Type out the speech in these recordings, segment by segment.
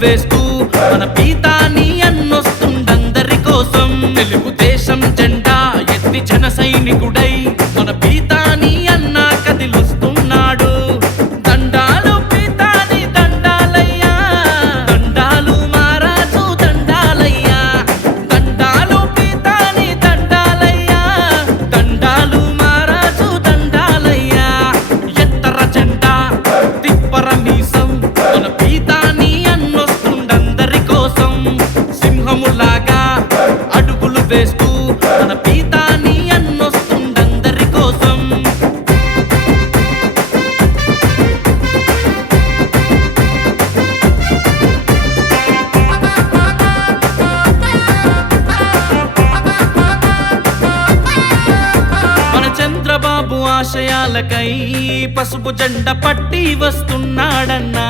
వేస్తూ మన పీతాని అన్నొస్తుండందరి కోసం తెలుగుదేశం జెండా ఎత్తి జన సైనికుడై మన పీతాని అన్న కదిలుస్తున్నాడు. దండాలు పీతాని దండాలయ్యా, దండాలు మహారాజు దండాలయ్యా, దండాలు పీతాని దండాలయ్యా, దండాలు మహారాజు దండాలయ్యా. ఎత్తర జెండా తిప్పర మీసం మన పీతాని అన్నొస్తుండందరి కోసం సింహములాగా అడుగులు వేస్తూ మన పీతాని అన్నొస్తుండందరి కోసం. మన చంద్రబాబు ఆశయాలకై పసుపు జెండ పట్టి వస్తున్నాడన్నా.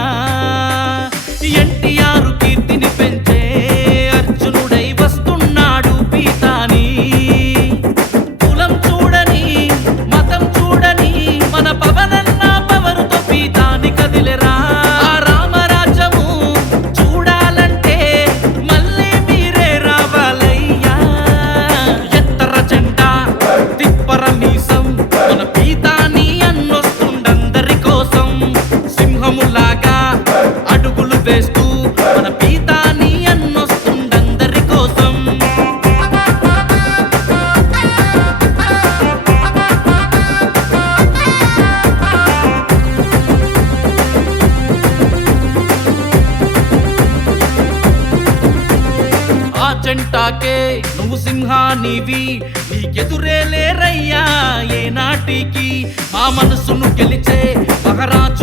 ఎన్టీఆర్ కీర్తిని పెంచే అర్జునుడై వస్తున్నాడు పీతాని. కులం చూడని మతం చూడని మన పవనన్న పవరుతో పీతాని కదిలేరా. ఆ రామరాజ్యము చూడాలంటే మళ్ళీ మీరే రావాలయ్యా. ఎత్తర జెండా తిప్పర మీసం మన పీతాని అన్నొస్తుండందరి కోసం సింహములాగా అడుగులు వేస్తూ మన పీతాని అన్నొస్తుండందరి కోసం. ఆ జంటాకే నువ్వు సింహానివి, నీకెదురే లేరయ్యా ఏ నాటికి. మా మనసును గెలిచే మహారాజు